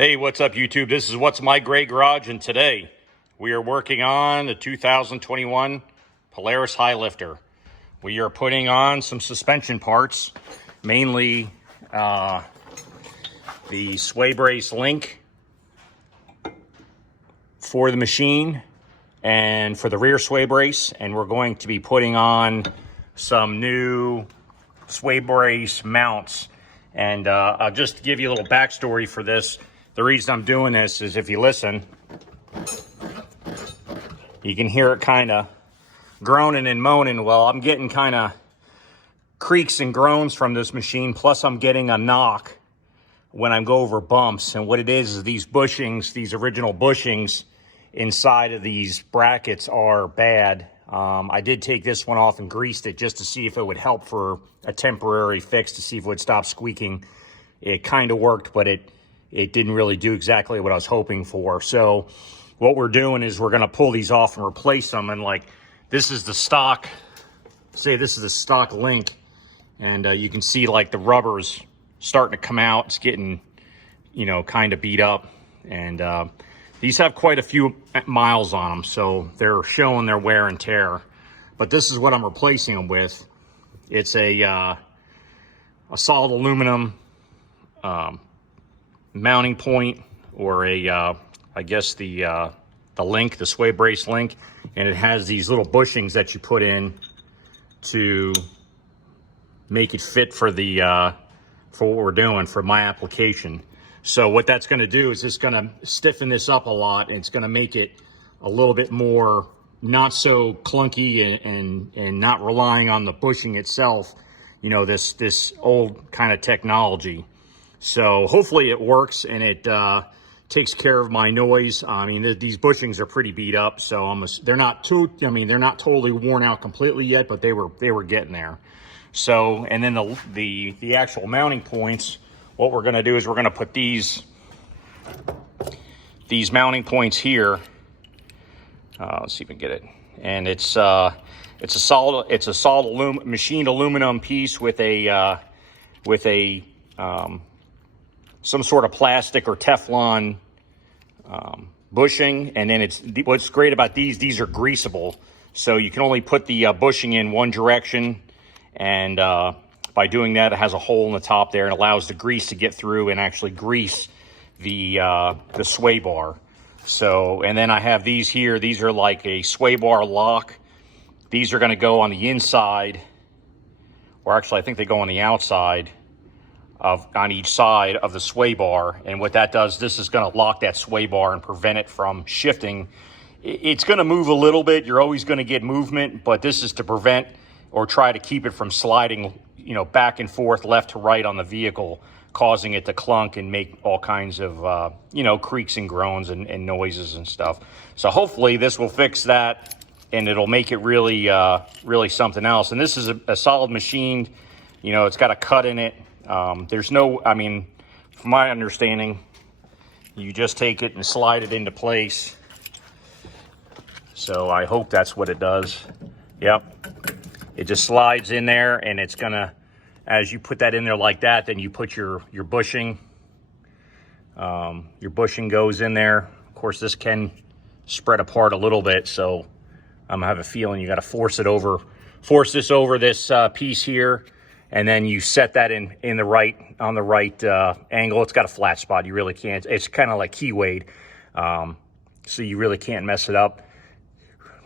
Hey, what's up, YouTube? This is What's My Gray Garage, and today we are working on the 2021 Polaris High Lifter. We are putting on some suspension parts, mainly the sway brace link for the machine and for the rear sway brace, and we're going to be putting on some new sway brace mounts. And I'll just give you a little backstory for this. The reason I'm doing this is if you listen, you can hear it kind of groaning and moaning. Well, I'm getting kind of creaks and groans from this machine, plus I'm getting a knock when I go over bumps. And what it is these bushings, these original bushings inside of these brackets are bad. I did take this one off and greased it just to see if it would help for a temporary fix, to see if it would stop squeaking. It kind of worked, but it didn't really do exactly what I was hoping for. So what we're doing is we're going to pull these off and replace them. And like, this is the stock, say this is the stock link. And you can see like the rubber's starting to come out. It's getting, you know, kind of beat up. And these have quite a few miles on them, so they're showing their wear and tear. But this is what I'm replacing them with. It's a solid aluminum mounting point, or I guess the link, the sway brace link, and it has these little bushings that you put in to make it fit for the for what we're doing for my application. So what that's going to do is it's going to stiffen this up a lot, and it's going to make it a little bit more not so clunky and not relying on the bushing itself, you know, this old kind of technology. So hopefully it works and it takes care of my noise. I mean, these bushings are pretty beat up, so they're not they're not totally worn out completely yet, but they were getting there. So, and then the actual mounting points, what we're going to do is we're going to put these mounting points here. Let's see if we can get it. And it's a solid machined aluminum piece with some sort of plastic or Teflon bushing. And then what's great about these are greasable, so you can only put the bushing in one direction, and by doing that, it has a hole in the top there and allows the grease to get through and actually grease the sway bar. So, and then I have these here. These are like a sway bar lock. These are going to go on the inside, or actually I think they go on the outside on each side of the sway bar. And what that does, this is going to lock that sway bar and prevent it from shifting. It's going to move a little bit. You're always going to get movement, but this is to prevent or try to keep it from sliding, you know, back and forth, left to right on the vehicle, causing it to clunk and make all kinds of, you know, creaks and groans and noises and stuff. So hopefully this will fix that, and it'll make it really, really something else. And this is a solid machine. You know, it's got a cut in it. There's no, I mean, from my understanding, you just take it and slide it into place. So I hope that's what it does. Yep. It just slides in there, and it's gonna, as you put that in there like that, then you put your bushing. Your bushing goes in there. Of course, this can spread apart a little bit, so I have a feeling you got to force this over this piece here, and then you set that on the right angle. It's got a flat spot. You really can't. It's kind of like keywayed, so you really can't mess it up.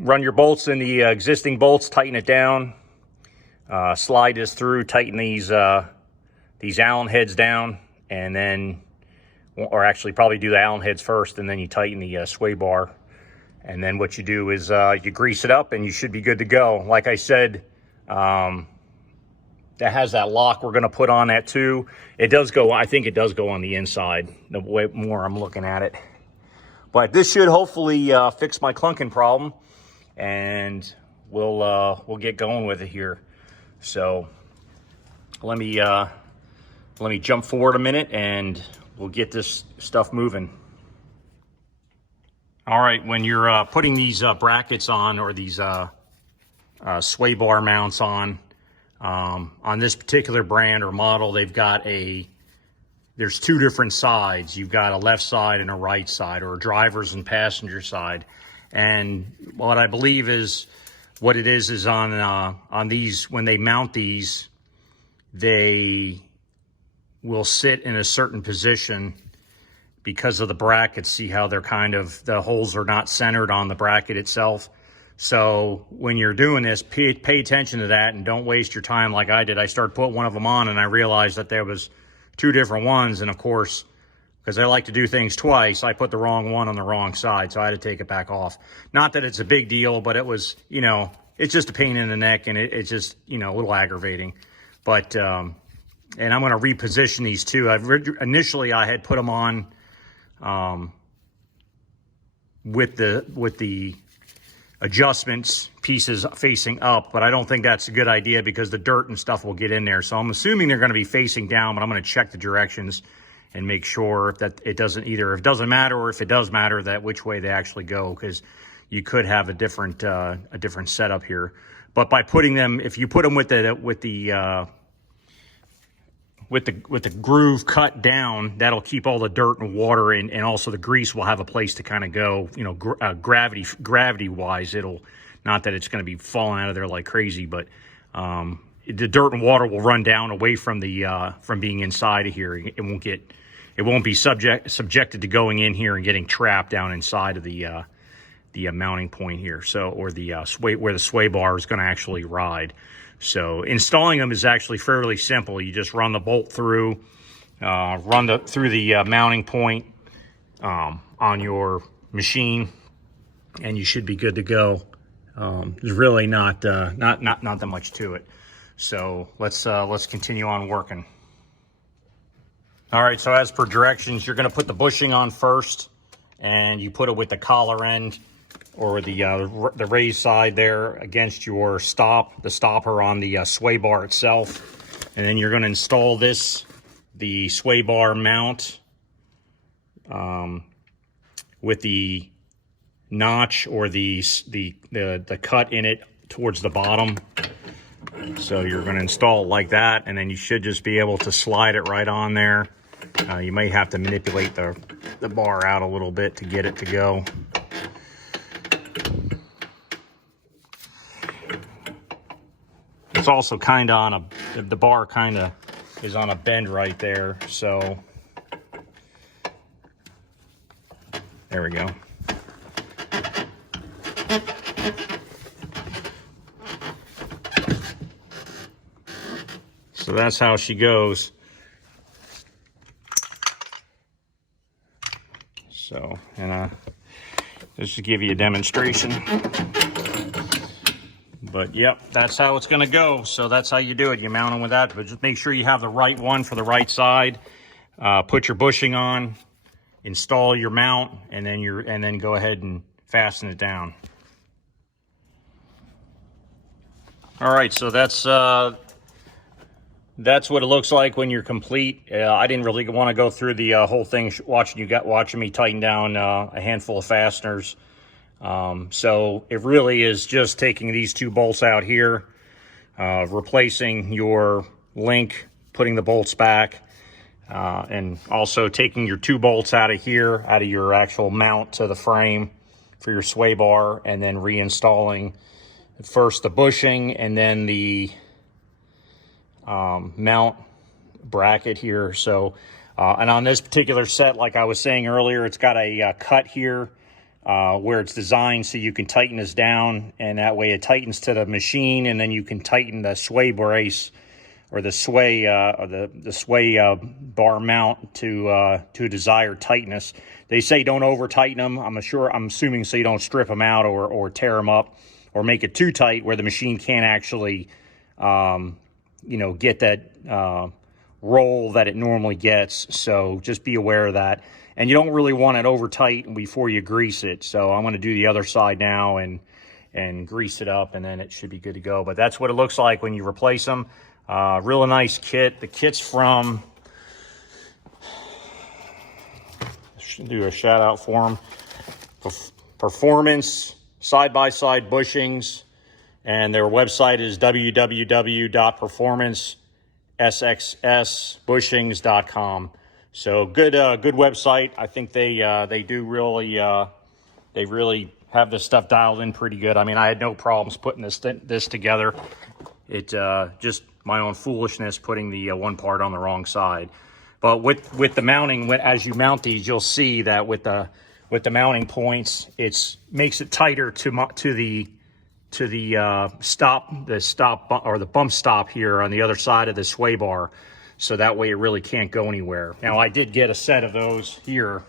Run your bolts in the existing bolts, tighten it down, slide this through, tighten these Allen heads down, and then, or actually probably do the Allen heads first, and then you tighten the sway bar. And then what you do is you grease it up, and you should be good to go. Like I said, that has that lock we're going to put on that too. It does go, I think it does go on the inside, the way more I'm looking at it. But this should hopefully fix my clunking problem, and we'll get going with it here. So let me jump forward a minute, and we'll get this stuff moving. All right, when you're putting these brackets on, or these sway bar mounts on this particular brand or model, they've got a there's two different sides. You've got a left side and a right side, or a driver's and passenger side. And what I believe is what it is on these, when they mount these, they will sit in a certain position because of the brackets. See how they're kind of, the holes are not centered on the bracket itself. So when you're doing this, pay attention to that and don't waste your time like I did. I started putting one of them on and I realized that there was two different ones. And of course, because I like to do things twice, I put the wrong one on the wrong side. So I had to take it back off. Not that it's a big deal, but it was, you know, it's just a pain in the neck, and it's just, you know, a little aggravating. But, and I'm going to reposition these two. Initially I had put them on with the adjustments pieces facing up, but I don't think that's a good idea because the dirt and stuff will get in there. So I'm assuming they're going to be facing down, but I'm going to check the directions and make sure that it doesn't, either if it doesn't matter or if it does matter, that which way they actually go, because you could have a different setup here. But by putting them, if you put them with the groove cut down, that'll keep all the dirt and water in, and also the grease will have a place to kind of go, you know, gravity wise. It'll, not that it's going to be falling out of there like crazy, but the dirt and water will run down away from the from being inside of here. It won't be subjected to going in here and getting trapped down inside of the mounting point here. So, or the sway, where the sway bar is going to actually ride. So installing them is actually fairly simple. You just run the bolt through, through the mounting point on your machine, and you should be good to go. There's really not that much to it. So let's continue on working. All right. So as per directions, you're going to put the bushing on first, and you put it with the collar end, or the raised side there against your the stopper on the sway bar itself. And then you're going to install the sway bar mount with the notch or the cut in it towards the bottom. So you're going to install it like that, and then you should just be able to slide it right on there. You may have to manipulate the bar out a little bit to get it to go. It's also kind of the bar kind of is on a bend right there. So there we go. So that's how she goes. So, and just to give you a demonstration. But yep, that's how it's going to go. So that's how you do it. You mount them with that, but just make sure you have the right one for the right side. Put your bushing on, install your mount, and then go ahead and fasten it down. All right, so that's what it looks like when you're complete. I didn't really want to go through the whole thing watching me tighten down a handful of fasteners. So it really is just taking these two bolts out here, replacing your link, putting the bolts back, and also taking your two bolts out of here, out of your actual mount to the frame for your sway bar, and then reinstalling first the bushing and then the mount bracket here. So, and on this particular set, like I was saying earlier, it's got a cut here where it's designed so you can tighten this down, and that way it tightens to the machine, and then you can tighten the sway brace or the sway bar mount to a desired tightness. They say don't over tighten them. I'm assuming so you don't strip them out or tear them up or make it too tight where the machine can't actually get that roll that it normally gets. So just be aware of that. And you don't really want it over tight before you grease it. So I'm going to do the other side now and grease it up, and then it should be good to go. But that's what it looks like when you replace them. Really nice kit. The kit's from, should do a shout out for them, Performance side-by-side bushings, and their website is www.performancesxsbushings.com. So good website. I think they do really they really have this stuff dialed in pretty good. I mean, I had no problems putting this together. It just my own foolishness putting the one part on the wrong side. But with the mounting, as you mount these, you'll see that with the mounting points, it makes it tighter to the stop or the bump stop here on the other side of the sway bar. So that way it really can't go anywhere. Now I did get a set of those here,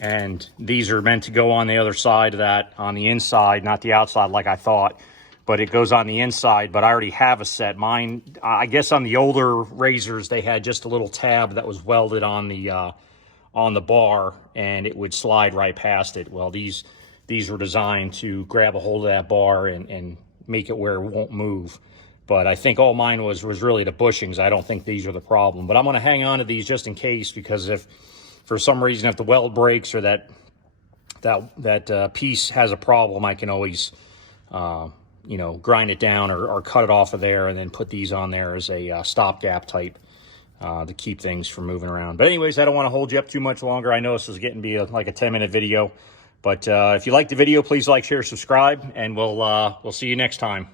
and these are meant to go on the other side of that, on the inside, not the outside like I thought, but it goes on the inside. But I already have a set. Mine, I guess on the older razors, they had just a little tab that was welded on the bar, and it would slide right past it. Well, these were designed to grab a hold of that bar and make it where it won't move. But I think all mine was really the bushings. I don't think these are the problem. But I'm going to hang on to these just in case, because if for some reason if the weld breaks or that piece has a problem, I can always you know, grind it down or cut it off of there and then put these on there as a stopgap type to keep things from moving around. But anyways, I don't want to hold you up too much longer. I know this is getting to be like a 10-minute video. But if you like the video, please like, share, subscribe, and we'll see you next time.